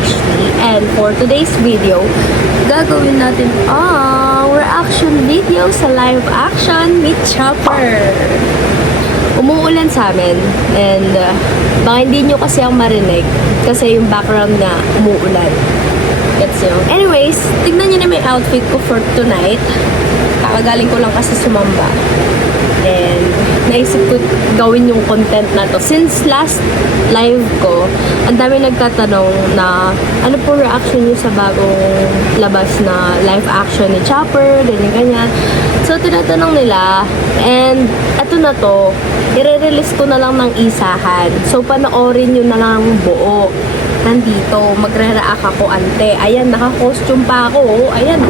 Ashley, and for today's video, gagawin natin ang reaction video sa live action ni Chopper. Umuulan sa amin, and baka hindi nyo kasi ang marinig kasi yung background na umuulan. Gets nyo? Anyways, tignan nyo na may outfit ko for tonight. Kakagaling ko lang kasi sumamba. And naisip ko gawin yung content na to. Since last live ko, ang dami nagtatanong na ano po reaction nyo sa bagong labas na live action ni Chopper, ganyan-ganyan. So, tinatanong nila, and eto na to, i-release ko na lang ng isahan. So, panoorin nyo na lang buo. Nandito, magre-react ako, ante. Ayan, naka-costume pa ako. Ayan.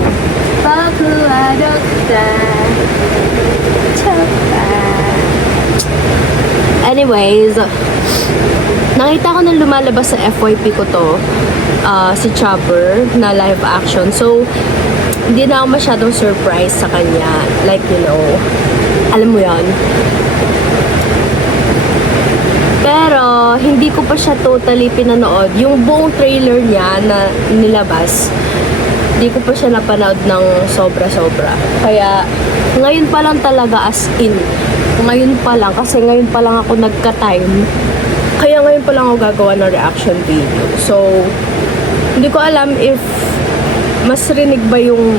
Anyways, nakita ko na lumalabas sa FYP ko to, si Chopper na live action. So, hindi na ako masyadong surprised sa kanya. Like, you know, alam mo yon. Pero, hindi ko pa siya totally pinanood. Yung buong trailer niya na nilabas, hindi ko pa siya napanood ng sobra-sobra. Kaya, ngayon pa lang talaga as in. Ngayon pa lang, kasi ngayon pa lang ako nagka-time. Kaya ngayon pa lang ako gagawa ng reaction video. So, hindi ko alam if mas rinig ba yung,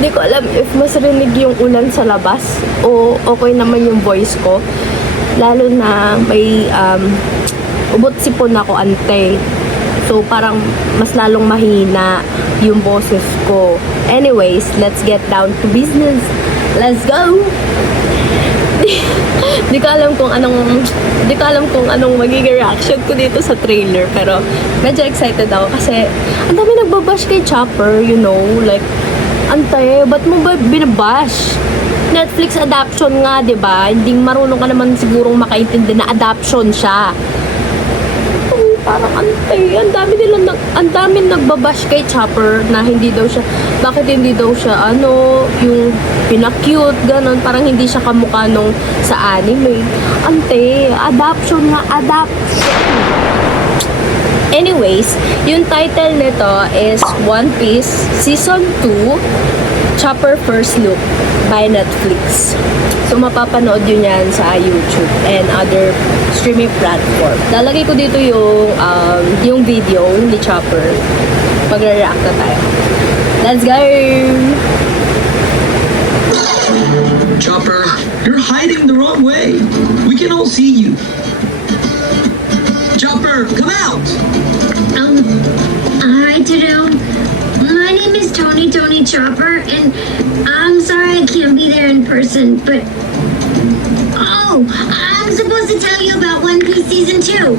hindi ko alam if mas rinig yung ulan sa labas o okay naman yung voice ko. Lalo na may ubot sipon ako, ante. So, parang mas lalong mahina yung boses ko. Anyways, let's get down to business. Let's go! Di ko alam kung anong magiging reaction ko dito sa trailer, pero medyo excited ako kasi ang dami nagbabash kay Chopper, you know, like, ante, ba't mo ba binabash? Netflix adaption nga, di ba? Hindi marunong ka naman sigurong makaintindi na adaption siya. Parang ante, ang dami nagbabash kay Chopper na hindi daw siya, bakit hindi daw siya, yung pinaka-cute, ganun, parang hindi siya kamukha nung sa anime. Ante, adaption nga, adaption. Anyways, yung title nito is One Piece Season 2 Chopper First Look by Netflix. So, mapapanood yun yan sa YouTube and other streaming platform. Lalagay ko dito yung video ni Chopper. Magre-react na tayo. Let's go! Chopper, you're hiding the wrong way. We can all see you. Chopper, come out! Hi, Tudo. My name is Tony Chopper, and I'm sorry I can't be there in person, but... Oh, I'm supposed to tell you about One Piece Season 2.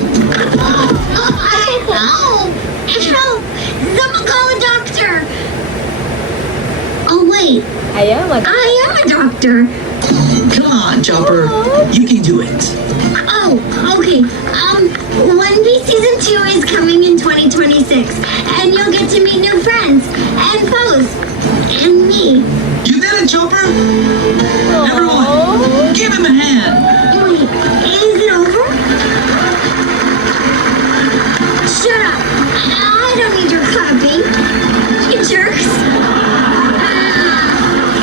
Help! Someone call a doctor! Oh, wait. I am a doctor. Come on, Chopper. You can do it. Oh, okay. One Piece Season 2 is coming in 2026, and you'll get to meet new friends, and foes, and me. You did it, Chopper! Everyone, give him a hand! Wait, is it over? Shut up! I don't need your clapping, you jerks!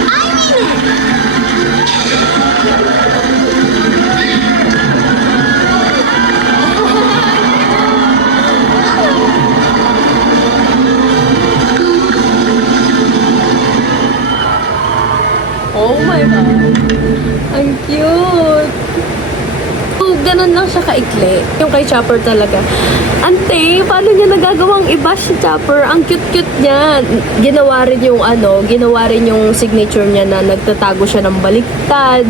I mean it! Oh my God. Ang cute. So, ganun lang siya kaikli. Yung kay Chopper talaga. Ante, paano niya nagagawang i-bash si Chopper? Ang cute-cute niya. Ginawa rin yung signature niya na nagtatago siya ng baliktad.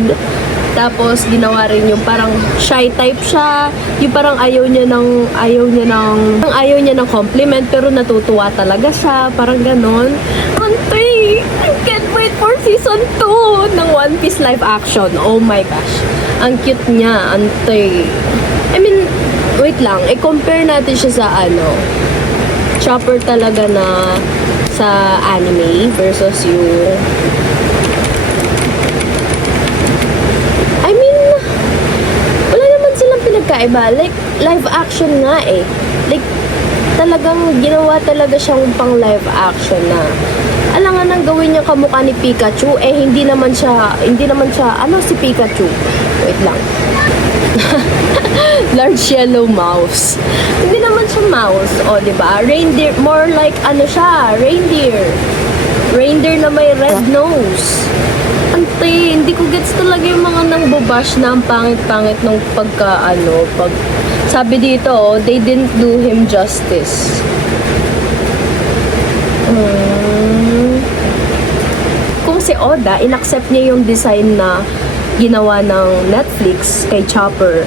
Tapos, ginawa rin yung parang shy type siya. Yung parang ayaw niya ng compliment, pero natutuwa talaga siya. Parang ganon. Ante, I can't wait for season 2 ng One Piece live action. Oh my gosh. Ang cute niya, ante. I mean, wait lang. I-compare natin siya sa Chopper talaga na sa anime versus yung magkaiba. Like, live action nga eh. Like, talagang ginawa talaga siyang pang live action na alangan nang gawin niya kamukha ni Pikachu, hindi naman siya, ano si Pikachu? Wait lang. Large yellow mouse. Hindi naman siya mouse, diba? Reindeer, more like ano siya, reindeer. Reindeer na may red nose. Ante, hindi ko gets talaga yung mga nang babash na ang pangit-pangit nung pag sabi dito, they didn't do him justice. Kung si Oda, inaccept niya yung design na ginawa ng Netflix kay Chopper.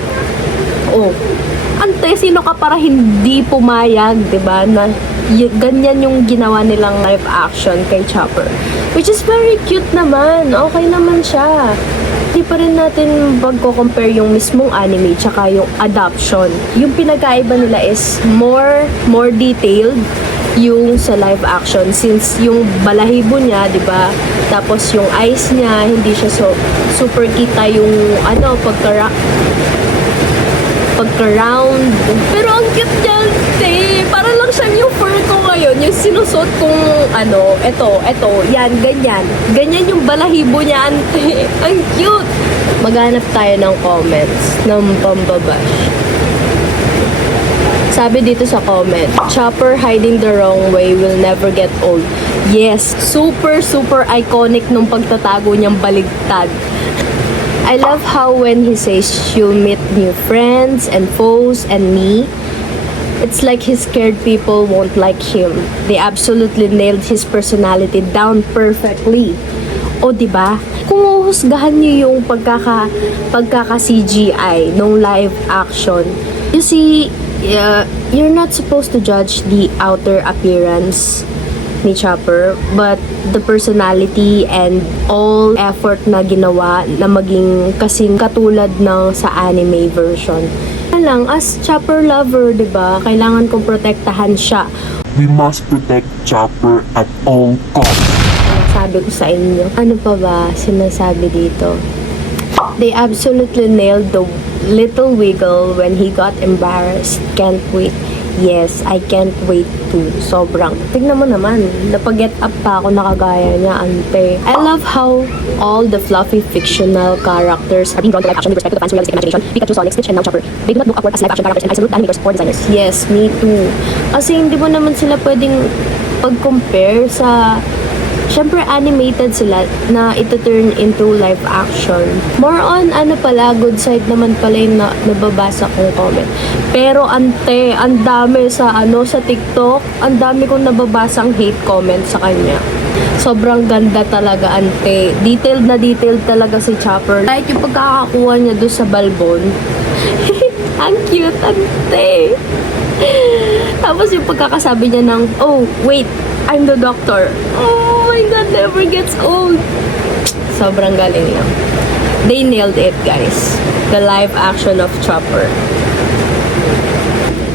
Ante, sino ka para hindi pumayag, diba? Na ganyan yung ginawa nilang live action kay Chopper. Which is very cute naman. Okay naman siya. Di pa rin natin pagko-compare yung mismong anime tsaka yung adaption. Yung pinagkaiba nila is more detailed yung sa live action since yung balahibo niya, 'di ba? Tapos yung eyes niya, hindi siya super kita yung pagka-round. Pero ang cute niya, para lang siyang yung fur ko ngayon, yung sinusot kong eto, yan, ganyan. Ganyan yung balahibo niya, ante. Ang cute! Maghanap tayo ng comments ng pambabash. Sabi dito sa comment, Chopper hiding the wrong way will never get old. Yes, super iconic nung pagtatago niyang baligtad. I love how when he says you'll meet new friends and foes and me, it's like his scared people won't like him. They absolutely nailed his personality down perfectly. Diba? Kung uhusgahan niyo yung pagkaka-CGI nung live action, you see, you're not supposed to judge the outer appearance ni Chopper, but the personality and all effort na ginawa na maging kasing katulad ng sa anime version. Lang, as Chopper lover, diba, kailangan kong protektahan siya. We must protect Chopper at all costs. Sabi ko sa inyo. Ano pa ba sinasabi dito? They absolutely nailed the little wiggle when he got embarrassed. Can't wait. Yes, I can't wait to. Sobrang. Tignan mo naman, napag-get up pa ako nakagaya niya, ante. I love how all the fluffy fictional characters are being drawn to live action with respect to the fans' realistic imagination. Pikachu, Sonic, Stitch, and now Chopper. They do not look awkward as live action characters and I salute the animators or designers. Yes, me too. Kasi hindi mo naman sila pwedeng pag-compare sa... Siyempre, animated sila na ito turn into live action. More on, good side naman pala yung nababasa kong comment. Pero ante, ang dami sa TikTok, ang dami kong nababasang hate comment sa kanya. Sobrang ganda talaga, ante. Detailed talaga si Chopper. Kahit yung pagkakakuha niya doon sa balbon. Ang cute, ante. Tapos yung pagkakasabi niya ng, oh, wait, I'm the doctor. Oh my God, never gets old. Sobrang galing lang. They nailed it, guys. The live action of Chopper.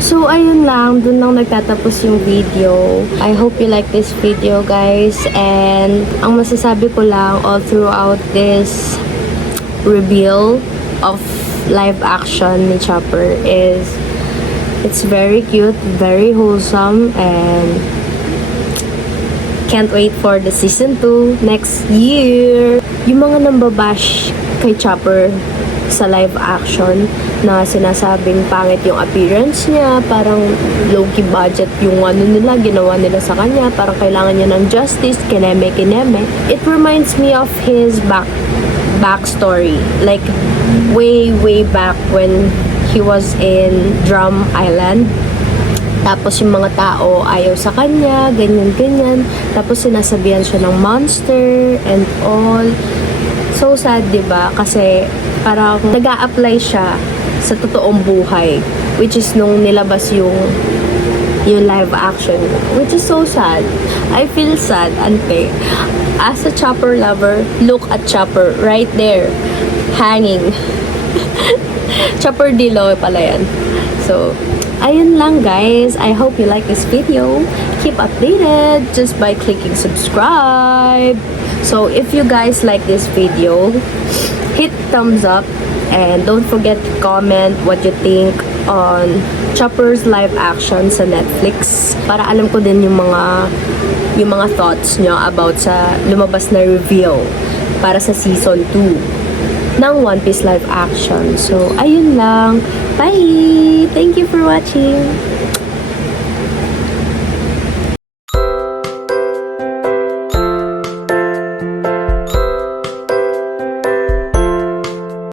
So, ayun lang. Dun lang nagtatapos yung video. I hope you like this video, guys. And ang masasabi ko lang all throughout this reveal of live action ni Chopper is it's very cute, very wholesome, and can't wait for the season 2 next year. Yung mga nambabash kay Chopper sa live action na sinasabing pangit yung appearance niya, parang low-key budget yung ginawa nila sa kanya, parang kailangan niya ng justice, kineme. It reminds me of his backstory, like way back when he was in Drum Island. Tapos yung mga tao ayaw sa kanya, ganyan. Tapos sinasabihan siya ng monster and all. So sad, diba? Kasi parang nag-a-apply siya sa totoong buhay. Which is nung nilabas yung live action. Which is so sad. I feel sad, ante. As a Chopper lover, look at Chopper right there. Hanging. Chopper Dilo pala yan. So, ayun lang, guys. I hope you like this video. Keep updated just by clicking subscribe. So if you guys like this video, hit thumbs up and don't forget to comment what you think on Chopper's live action sa Netflix para alam ko din yung mga thoughts nyo about sa lumabas na reveal para sa season 2 ng One Piece live action. So, ayun lang. Bye! Thank you for watching!